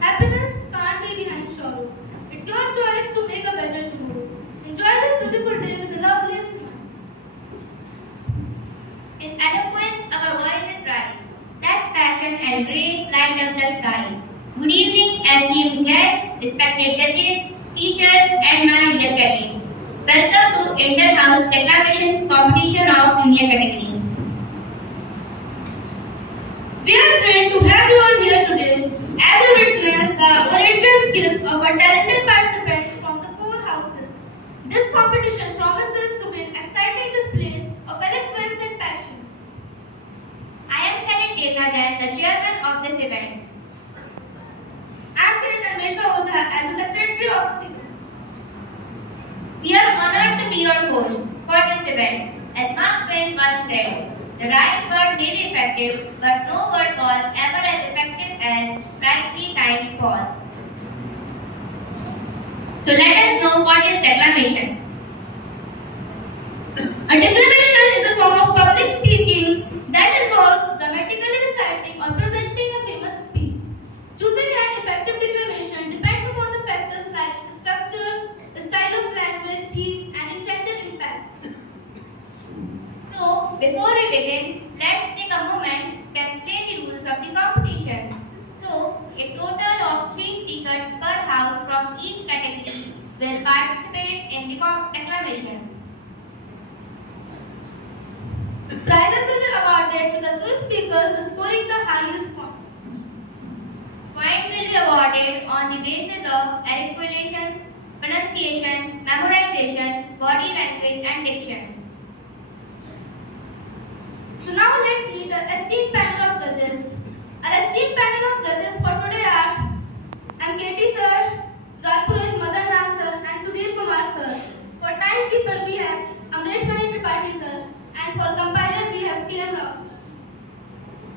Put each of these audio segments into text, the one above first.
Happiness can't be behind sorrow. It's your choice to make a better tomorrow. Enjoy this beautiful day with the loveliest smile. In eloquence, our voice is right. That passion and grace light up the sky. Good evening, esteemed guests, respected judges, teachers, and my dear cadets. Welcome to Inter-House Declamation Competition of Junior Category. We are thrilled to have you all here today as you witness the courageous skills of our talented participants from the four houses. This competition promises to be an exciting display of eloquence and passion. I am Cadet Devnajan, the chairman of this event. I am Cadet Anmesha Ojha as the secretary of this event. We are honored to be on host for this event. As Mark Twain once said, the right word may be effective, but no word was ever as effective as rightly timed pause. So let us know what is declamation. A declamation is a form of public speaking that involves dramatically reciting or presenting a famous speech. Choosing an effective declamation depends upon the factors like structure, style of language, theme, and intended impact. So before we begin, let's take a moment to explain the rules of the competition. So a total of 3 speakers per house from each category will participate in the declamation. Prizes will be awarded to the two speakers scoring the highest point. Points will be awarded on the basis of articulation, pronunciation, memorization, body language, and diction. So now let's meet our esteemed panel of judges. Our esteemed panel of judges for today are MKT sir, Rajpurohit Madan Lal sir, and Sudhir Kumar sir. For timekeeper we have Amresh Mani Tripathi sir, and for compiler we have TM Rao sir.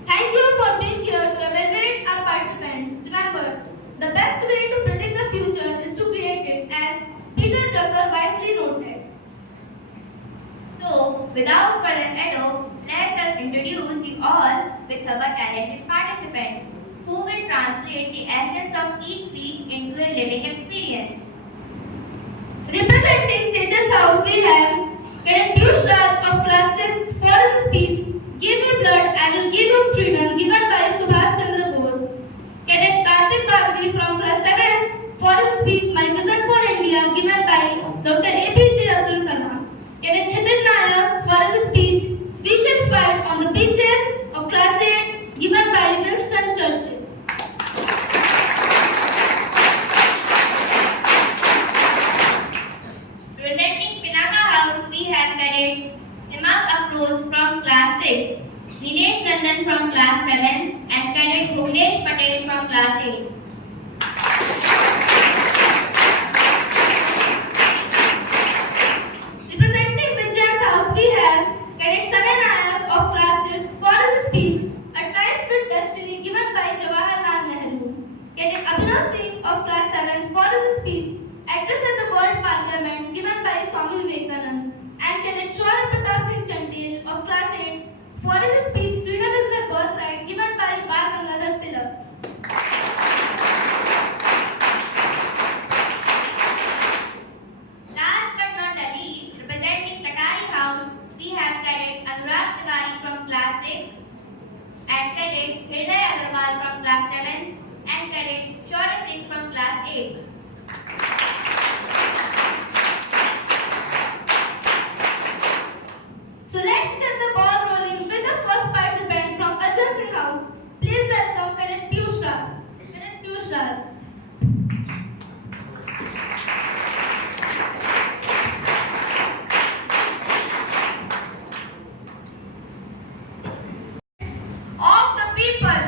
Thank you for being here to evaluate our participants. Remember, the best way to predict the future is to create it, as Peter Drucker wisely noted. So without further ado, let us introduce you all with our talented participants who will translate the essence of each speech into a living experience. Representing Tejas House, we have Cadet Piyush Raj of class 6 for his speech, "Give me blood, I will give you freedom," given by Subhash Chandra Bose. Cadet Kartik Bagri from class 7 for his speech, "My Vision for India," given by Dr. APJ Abdul Kalam. Cadet Chitin Nayak for his speech, "We Shall Fight on the Beaches" of class 8, given by Winston Churchill. Presenting Pinaka House, we have Cadet Simak Afroz from class 6, Nilesh Nandan from class 7, and Cadet Bhuvnesh Patel from class 8. Representing Vijayant House, we have Cadet Sanay Nayak of class 6 for his speech, "A Tryst with Destiny," given by Jawaharlal Nehru. Cadet Abhinav Singh of class 7 for his speech, "Address at the World Parliament," given by Swami Vivekanand. And Cadet Shaurya Pratap Singh Chandel of class 8 for his speech, "Freedom is my birthright," given by Bal Gangadhar Tilak. Last but not the least, representing Katari House, we have Cadet Anurag Tiwari from class 6, and Cadet Hirday Agarwal from class 7, and Cadet Shaurya Singh from class 8. So let's get the ball rolling with the first participant from Arjun Singh House. Please welcome Cadet Piyush Raj. Cadet Piyush Raj. Of the people,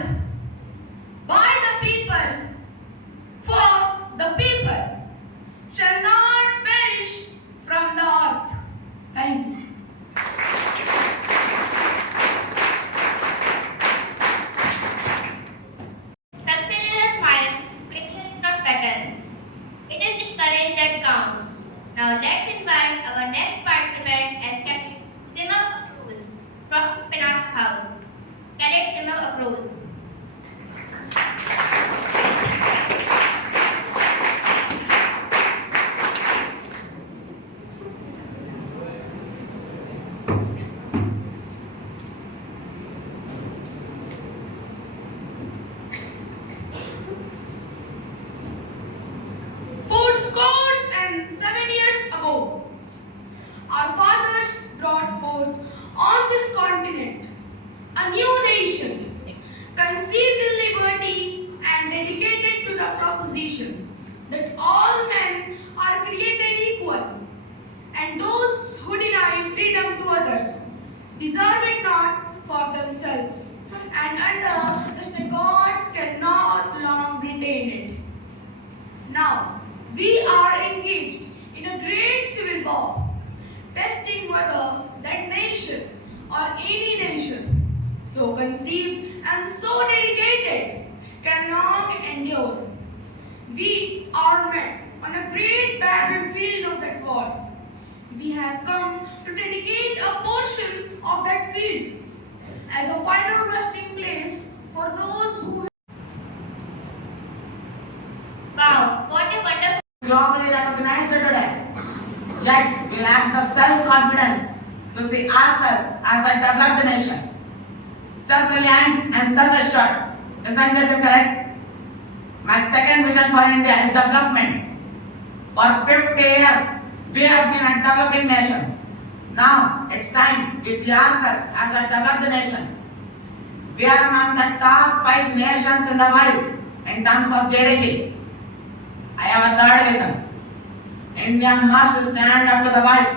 by the people, for the people. that all men are created equal, and those who deny freedom to others deserve it not for themselves, and under just a God cannot long retain it. Now, we are engaged in a great civil war, testing whether that nation or any nation, so conceived and so dedicated, can long endure. We are met on a great battlefield of that war. We have come to dedicate a portion of that field as a final resting place for those who Wow, what a wonderful. Globally recognized today. Yet we lack the self-confidence to see ourselves as a developed nation. Self-reliant and self-assured. Isn't this incorrect? My second vision for India is development. For 50 years, we have been a developing nation. Now it's time we see ourselves as a developed nation. We are among the top 5 nations in the world in terms of GDP. I have a third vision. India must stand up to the world,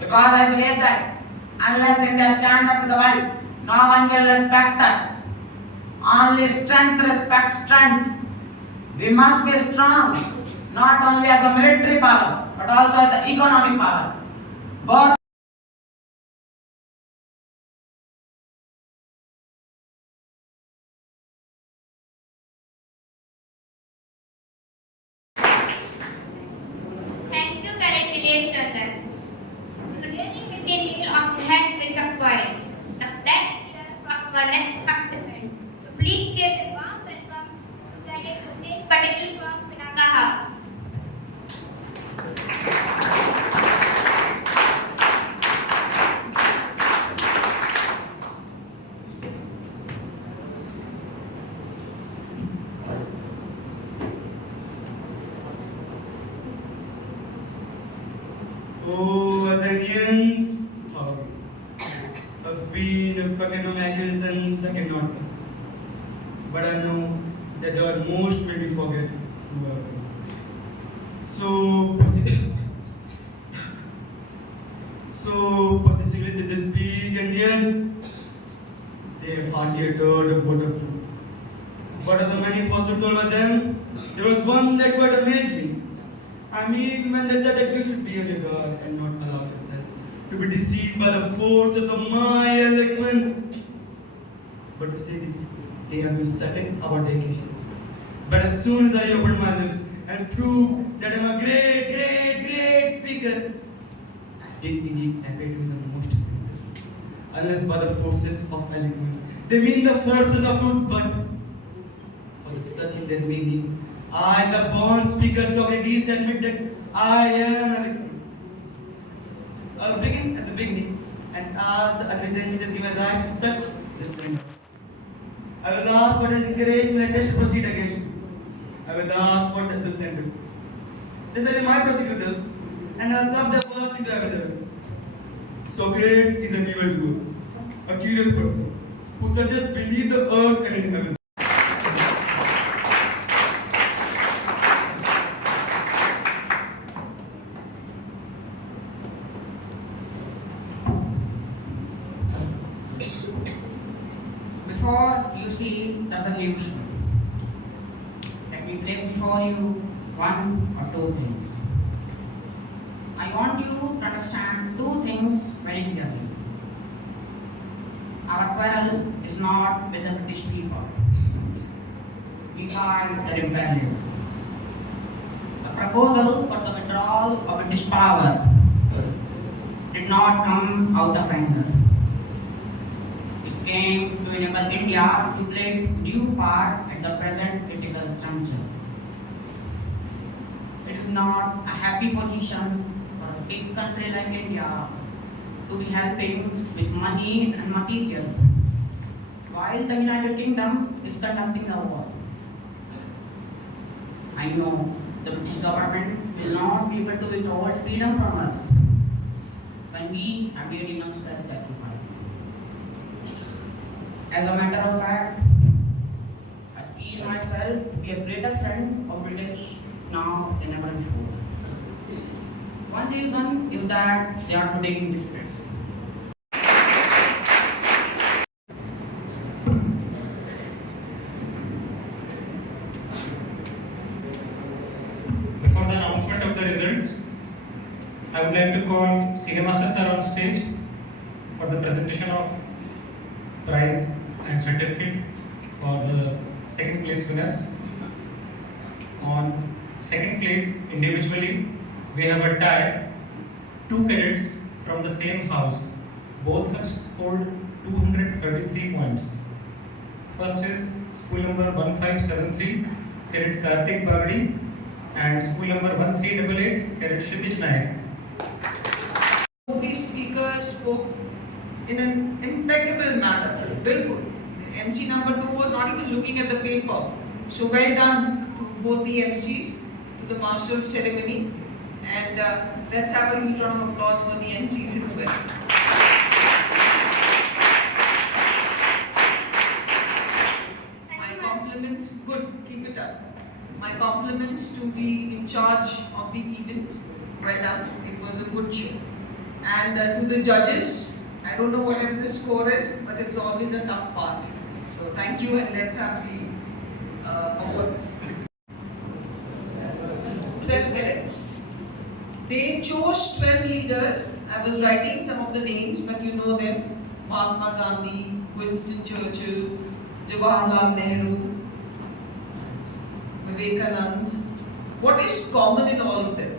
because I believe that unless India stands up to the world, no one will respect us. Only strength respects strength. We must be strong, not only as a military power, but also as an economic power. Both Thank you, Cadet Village Rangan. Today we continue on the head with the choir. The black year from our next participant. So please give a warm welcome to Cadet Village Patel from Pinaka House. Oh, Athenians, how I've been affected on accusations I cannot tell. But I know that they are most will be forget who I was. So persistently did they speak, and yet they have hardly uttered a word of truth. But of the many falsehoods told by them, there was one that quite amazed me. I mean, when they said that we should be on your guard and not allow yourself to be deceived by the forces of my eloquence. But to say this, they have mistaken our dedication. But as soon as I opened my lips and proved that I'm a great speaker, did indeed appear to be the most sinless. Unless by the forces of eloquence, they mean the forces of truth, but for the such in their meaning, I, the born speaker Socrates, admit that I am eloquent. I'll begin at the beginning and ask the accusation which has given rise to such disclaimer. I will ask what has encouraged me and test to proceed against you. I will ask what does the sentence. These are my prosecutors, and I'll sub the worst into evidence. Socrates is an evildoer, a curious person, who suggests beneath the earth and in heaven. before you see the solution, let me place before you one or two things. I want you to understand two things very clearly. Our quarrel is not with the British people. We fight their imperialism. The proposal for the withdrawal of British power did not come out of anger. It came to enable India to play its due part at the present critical juncture. It is not a happy position for a big country like India to be helping with money and material, while the United Kingdom is conducting the war. I know the British government will not be able to withhold freedom from us when we have made enough self-sacrifice. As a matter of fact, I feel myself to be a greater friend of British now than ever before. One reason is that they are putting discipline. Before the announcement of the results, I would like to call Senior Master Sir on stage for the presentation of prize and certificate for the second place winners. On second place individually, we have a tie. Two cadets from the same house. Both have scored 233 points. First is school number 1573, cadet Kartik Bagdi, and school number 1388, cadet Kshitij Nayak. These speakers spoke in an impeccable manner. Bilkul. MC number 2 was not even looking at the paper. So well done to both the MCs, to the Master of Ceremony, and let's have a huge round of applause for the MCs as well. My compliments, good, keep it up. My compliments to the in charge of the event. Well done, it was a good show. And to the judges, I don't know whatever the score is, but it's always a tough part. So thank you, and let's have the awards. 12 cadets. They chose 12 leaders. I was writing some of the names, but you know them. Mahatma Gandhi, Winston Churchill, Jawaharlal Nehru, Vivekanand. What is common in all of them?